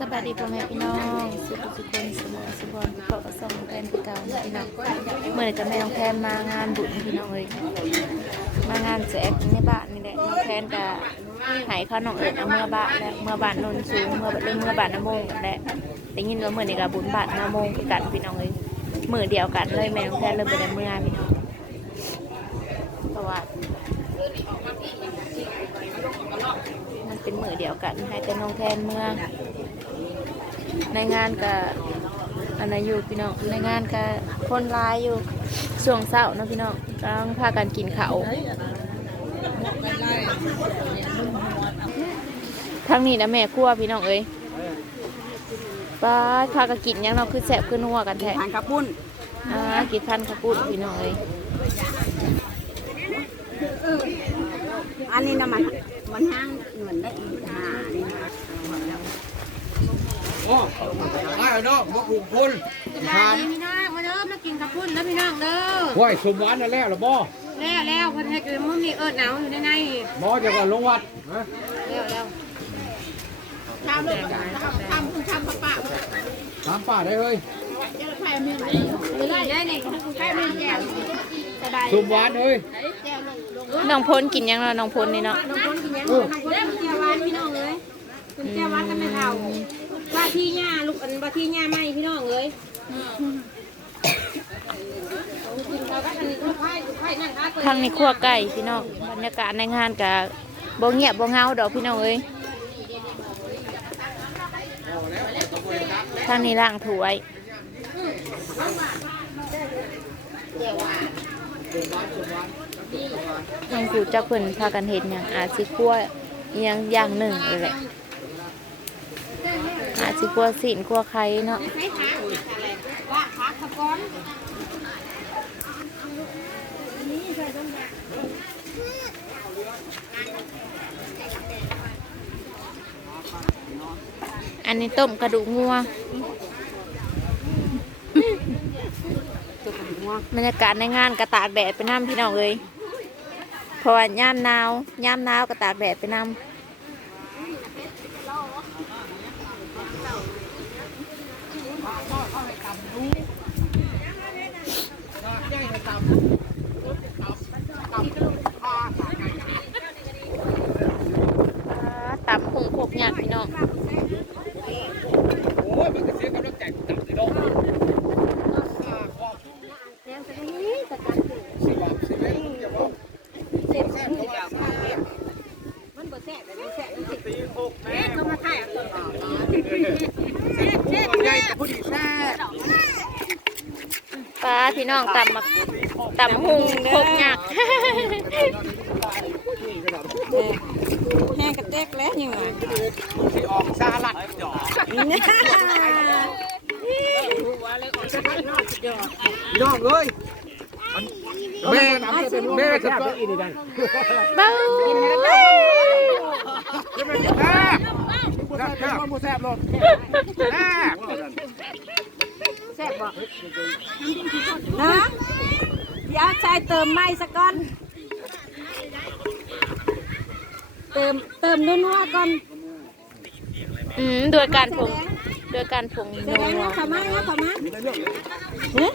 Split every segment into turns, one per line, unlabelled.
สบายดีพ่อแม่พี่น้องสุขสุขคนสมองสุขคนเกาะส่งแทนพี่เก่าพี่น้องเมื่อกับแม่น้องแทนมางานบุญพี่น้องเลยมางานแจกในบ้านนี่แหละน้องแทนกับหายเขาน้องเอิญเอาเมื่อบ้านและเมื่อบ้านโนนสูงเมื่อเรื่องเมื่อบ้านน้ำมงกันแหละแต่ยินว่าเมื่อนี้กับบุญบาทน้ำมงคือกันพี่น้องเลยมือเดียวกันเลยแม่น้องแทนเลยไปในเมื่อพี่น้องเพราะว่ามันเป็นมือเดียวกันให้แต่น้องแทนเมื่อ ในงานกับอันนั้นอยู่พี่น้องในงานกับคนหลายอยู่ช่วงเช้าเนาะพี่น้องกำลังพากันกินข้าวทั้งนี้นะแม่ครัวพี่น้องเอ้ยป้าดพากันกินหยังเราะคือแสบคือนัวกันแท้
ทานข้าวปุ้น
อ่ากินพันข้าวปุ้นพี่น้องเอ้ย
อันนี้นะมันมันห้างเหมือนได้อีกหานี่นะ
โอ้ได้เนาะบ่กลุ่มคนทาน
พี่น้องมาเด้อมากินกับพุ่นแล้วพี่น้องเด้อ
ห้วยสมหวานนั่นแล้วล่ะบ่
แล้วแล้วเพิ่นให้กินมื้อมีเอิดหนาวอยู่ในใน
บ่จะว่าลงวัดฮะ
แล้วแล้ว
ถามป้าได้เฮ้ย
ได้ได้นี่ใกล้มื้อแก่สบาย
สมหวานเฮ้ย
น้องพลกินหยังเนาะน้องพลนี่เนาะ
น้องคนกินยังน้องคนกินเจียวหวานพี่น้องเอ้ยกินเจียวหวานกันไม่เท่าว่า ที่หญ้าลูกอันว่ที่หญ้าไหมพี่น้องเอ้ยข้าวกันอันนี้ลูกไผ่ลูกไผ่นั่งคักเลย
ทางนี้ครัวไก่พี่น้องบรรยากาศในงานกับบ่เงียบบ่เงาดอกพี่น้องเอ้ยทางนี้ล่างถวยยังกูจักเพิ่นพากันเห็นอย่างอาจสิครัวอยังอย่างหนึ่งเลยแหละ อาจสิครัวสินครัวไข่เนาะ
อัน
นี้ต้มกระดูกงัวบรรยากาศในงานกระตากแดดไปน้ำพี่น้องเลยเพราะว่าย่ามหาวย่ามหนาวกระตากแดดไปน้ำ ตำหุงโคกหยาดพี่น้อง
โอ้ยมันก็เสียกำลังใจกูตับเลยเนาะสิบาทสิเว้นอย่าบ่
มันบ่แซ่บแต่มันแซ่บจริง
ตีโคกแม่
เอ๊ะก็มาถ่ายเอาตัว
ใหญ่ผู้ดีแซ่บ
ป้า พี่น้องตำมาตำหุงโคกหยาด
แห้งกระเตกแล้วยังไง
สิออกสาลัดดอกน้องเอ้ยแม่แม่จะก็อีนี่ได้
เบ้า
จะเป็นแซ่บแซ่บบ่แซ่บหรอกแซ่บ
แซ่บบ่นะเดี๋ยวชายเติมไม้สักก้อน เติมเติมนัวๆก่อน
อืมโดยการผงโดยการผง
เสือแดงนะเขามานะเขามาเฮ้ย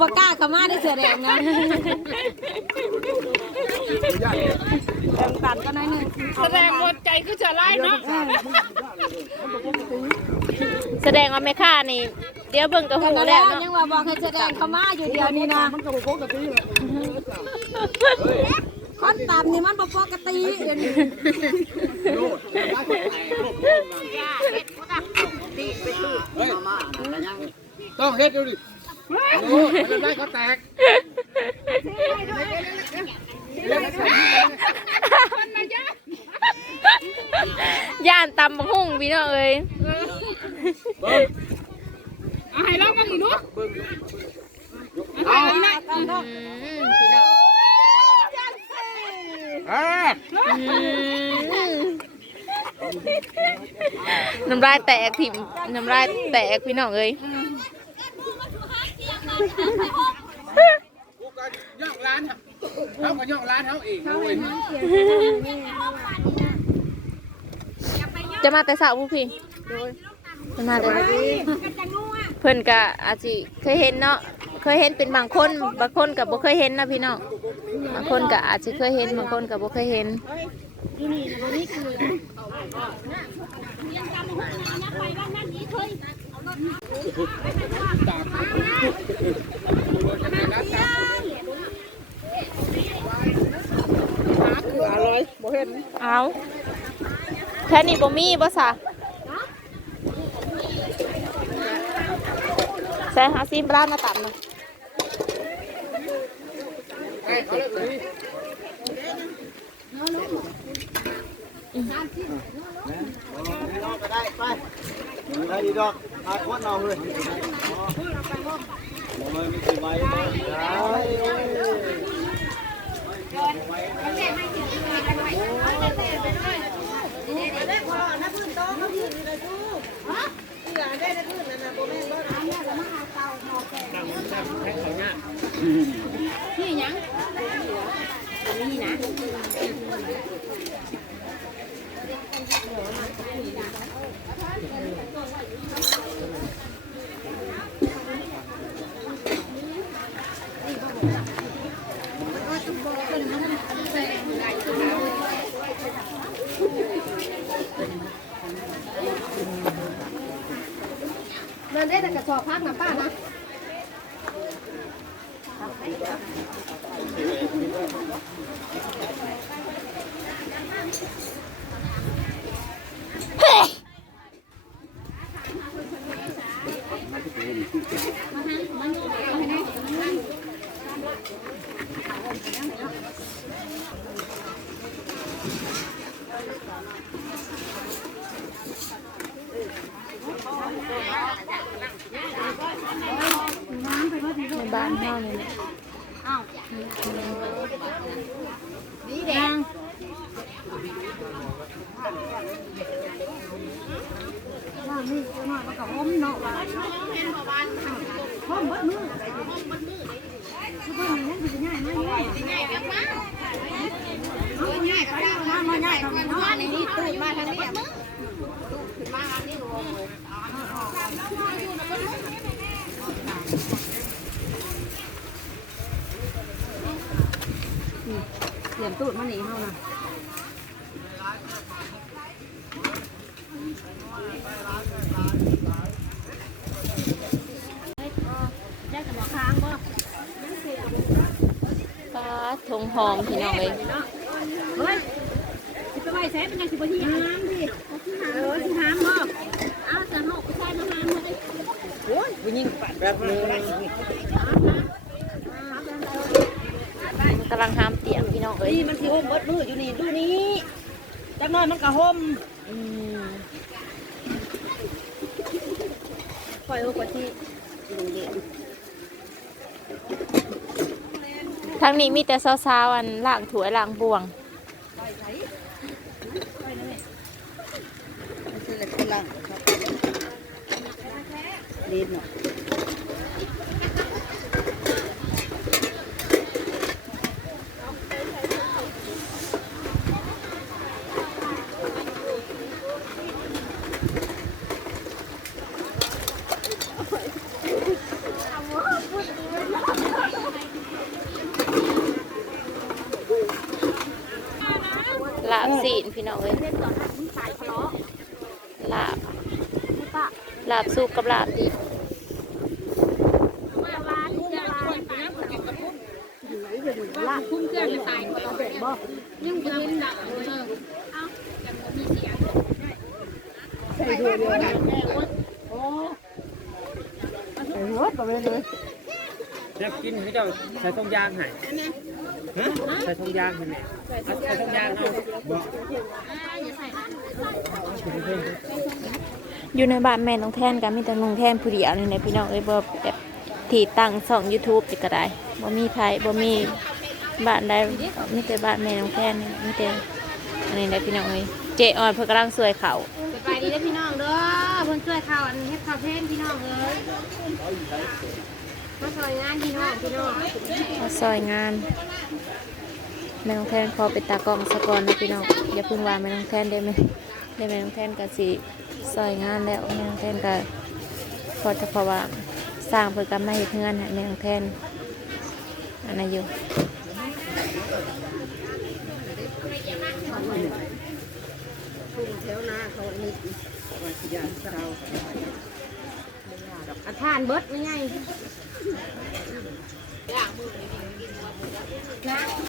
บ่กล้าเขามาได้เสือแดงนะเติมตันก็น้อยหนึง
แสดงหมดใจคือจะไล่เนาะ
แสดงว่าแม่ค้านี่ เดี๋ยวเบิ่งกระหู
ก็
แล้
แล้วว
เนาะ
ยังว่าบอกให้เสือแดงเขามาอยู่เดียวนี่นะคอนตามนี่มันบ่ปกติเดี๋ยวนี้
ต้องเฮ็ดดูดิโอ้ยได้ก็แตก
ย่านตำบักหุ่งพี่น้องเอ้ย
เอา ให้ลองมาอีกดู
เอา
อืมพี่น้อง
เอ้ย
อืมน้ำลายแตกถิ่มน้ำลายแตกพี่น้องเอ้ย
กูก็ย่องร้านเขาก็ย่องร้านเขาเองโอ้ย
จะมาแต่สาวผู้พี่
โดย
เพิ่นมาเล ย
กันจังนู้อะ
เพิ่นก็อาจสิเคยเห็นเนาะเคยเห็นเป็นบางคนบางคนก็บ่เคยเห็นนะพี่น้องบางคนก็อาจสิเคยเห็นบางคนก็บ่เคยเห็น
ที่นี่นะบนี่คือยังจำห้องน้ำนะไปบ้านนั่นนี้เคย
อร่อยบ่เห็น
เอาแค่นี้บ่มีบ่ซะ ใส่หาซีมปลามาตัดมา
ได้ดีดอกอาควันเอาเลยมันมีกี่ใบได้
พี่ยังนี่นะ
เดินได้แต่กระสอบพักนะป้านะ
Thank you. เบิ
ดมือคือเพิ่นนั่นสิง่ายมากเลยง่ายจังมาเอาง่ายก็ได้มามาง่ายก็เนาะนี่ตื่นมาทางนี้เตรียมตูดมาหนีเฮานะ ได้กับหมอค้างบ่
ปลา ทงหอมพี่น้องเอ้ย
เฮ้ยไปไหว้แซ่เป็นยังสิบ่ที่หามดิเออที่หามบ่อ้าวจะเฮาไปใช้มาหามบ่ได้
แบบนึง
มันกำลังหามเตียงพี่น้องเอ้ย
นี่มันสิห่มเบิดมืออยู่นี่ดูนี่จักหน่อยมันก็ห่มปล่อยโอกว่าที่เย็น
ทางนี้มีแต่สาวๆอันล่างถวยล่างบวง
ๆคือละกลังครับเล่นเนาะ
ลาบสีนพี่น้องเอ้ยลาบลาบสุกกับลาบดิบ
ละคุ้มเครื่องตายก็เราเด็กบ่
ยังบ่เห็นดอกเออ
ใส่ด้วยเดียโอ้ใส่หัวก็ไม่เลย
เดี๋ยวกินให้เจ้าใส่ทงยางให้ใส่ทงยางให้แม่ใส่ทงยางเอา
อยู่ในบ้านแม่น้องแทนกันมีแต่น้องแทนผู้เดียวนี่แหละพี่น้องเอ้ยบ่แบบที่ตั้งช่อง YouTube นี่ก็ได้บ่มีไผบ่มีบ้านใดมีแต่บ้านแม่น้องแทนนี่มีแต่อันนี้แหละพี่น้องเอ้ยเจออนเพิ่นกำลังสวยเขา
สบายดีเด้อพี่น้องเด้อเพิ่นช่วยข่าวอันเฮ็ดข่าวเพลงพี่น้องเอ้ยมาซอยงานพี่น้องพี่น้อง
มาซอยงานแม่น้องแทนขอเป็นตากล้องสะก่อนนะพี่น้องอย่าเพิ่งว่าแม่น้องแทนได้ไหม ได้แม่งแทนก็สิซอยงานแล้วแม่งแทนก็พอจะพราะว่าสร้างเพื่อกำมาเฮ็ดงานให้แม่น้องแทนอันนั้นอยู่
อาทานเบิดไม่ไง